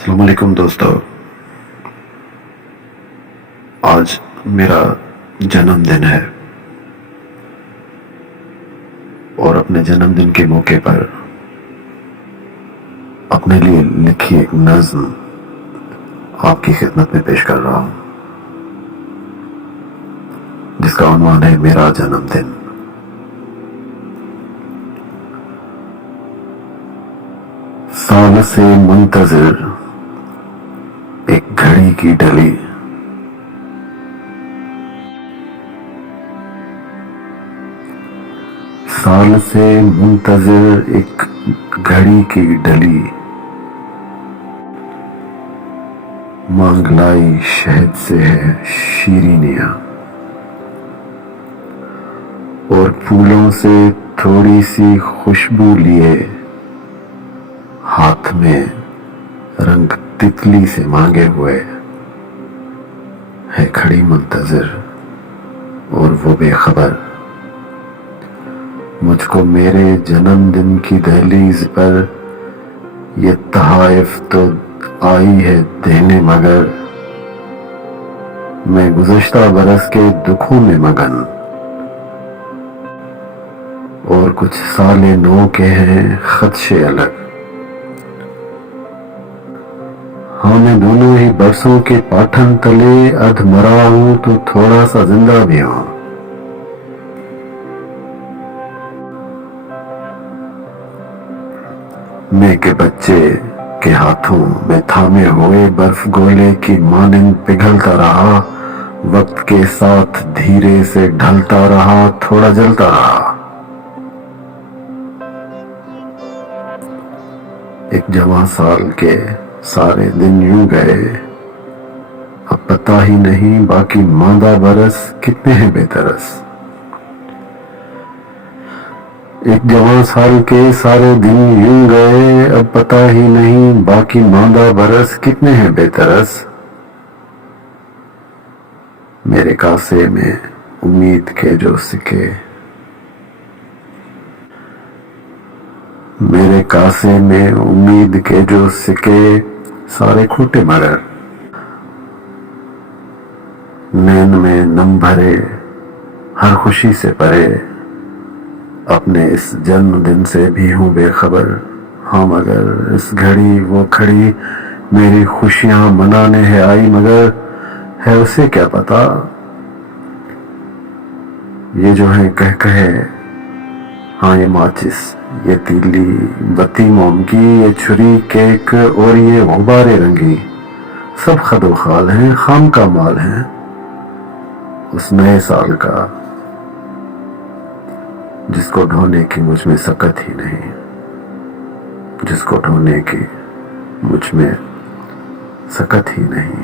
السلام علیکم دوستو، آج میرا جنم دن ہے اور اپنے جنم دن کے موقع پر اپنے لیے لکھی ایک نظم آپ کی خدمت میں پیش کر رہا ہوں، جس کا عنوان ہے میرا جنم دن۔ سال سے منتظر ایک گھڑی کی ڈلی، سال سے منتظر ایک گھڑی کی ڈلی، مانگ لائی شہد سے ہے شیرینیاں، اور پھولوں سے تھوڑی سی خوشبو لیے ہاتھ میں رنگ تتلی سے مانگے ہوئے ہے کھڑی منتظر، اور وہ بے خبر مجھ کو میرے جنم دن کی دہلیز پر یہ تحائف تو آئی ہے دینے، مگر میں گزشتہ برس کے دکھوں میں مگن، اور کچھ سال نو کے ہیں خدشے الگ۔ ہاں میں دونوں ہی برسوں کے پاٹھن تلے ادھ مرا ہوں تو تھوڑا سا زندہ بھی ہوں۔ میں کے بچے کے ہاتھوں میں تھامے ہوئے برف گولے کی مانند پگھلتا رہا، وقت کے ساتھ دھیرے سے ڈھلتا رہا، تھوڑا جلتا رہا۔ ایک جوان سال کے سارے دن یوں گئے، اب پتہ ہی نہیں باقی ماندہ برس کتنے ہیں بے ترس۔ ایک جوان سال کے سارے دن یوں گئے، اب پتہ ہی نہیں باقی ماندہ برس کتنے ہیں بے ترس۔ میرے کاسے میں امید کے جو سکے، میرے کاسے میں امید کے جو سکے، سارے کھوٹے مگر نین میں نم بھرے، ہر خوشی سے پرے، اپنے اس جنم دن سے بھی ہوں بے خبر۔ ہاں مگر اس گھڑی وہ کھڑی میری خوشیاں منانے ہے آئی، مگر ہے اسے کیا پتا یہ جو ہے کہے، ہاں یہ ماچس، یہ تیلی بتی موم کی، یہ چھری کیک اور یہ غبارے رنگی، سب خد و خال ہیں، خام کا مال ہیں اس نئے سال کا، جس کو ڈھونے کی مجھ میں سکت ہی نہیں، جس کو ڈھونے کی مجھ میں سکت ہی نہیں۔